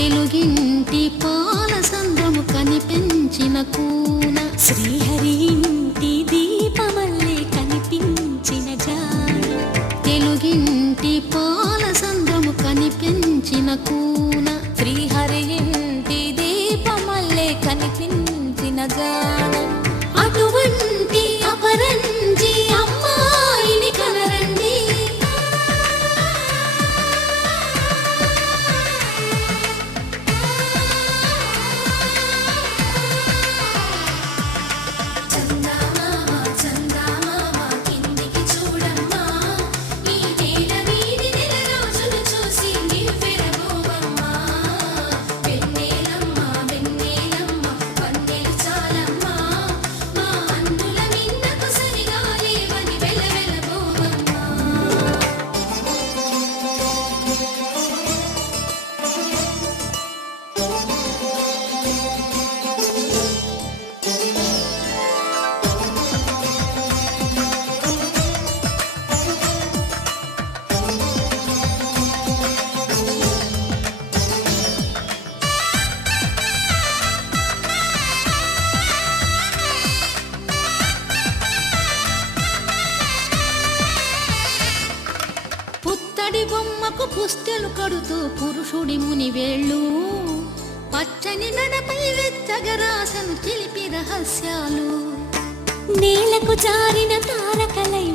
తెలుగింటి పాల సంద్రము కనిపించిన కూన శ్రీహరి ఇంటి దీపమల్లే కనిపించిన జాన తెలుగింటి పాల సంద్రము కనిపించిన కూన శ్రీహరి ఇంటి దీపమల్లే కనిపించిన జాన అటువంటి అపరంజి అమ్మాయిని కనరండి. చందమామ చందమామ కిందికి చూడమ్మా, ఈ నేల వీడి నెల రోజులు చూసి నివ్వెరబోవమ్మా. వెన్నెలమ్మ వెన్నెలమ్మ వన్నెలు చాలమ్మా, మా అన్నుల మిన్నకు సరిగా లేవని వెలవెలబోవమ్మా. పుత్తడి బొమ్మకు పుస్తెలు కడుతూ పురుషుడి ముని వేళ్ళు, పచ్చని నడపై వెచ్చగరాసను చిలిపి రహస్యాలు. నేలకు జారిన తారకలై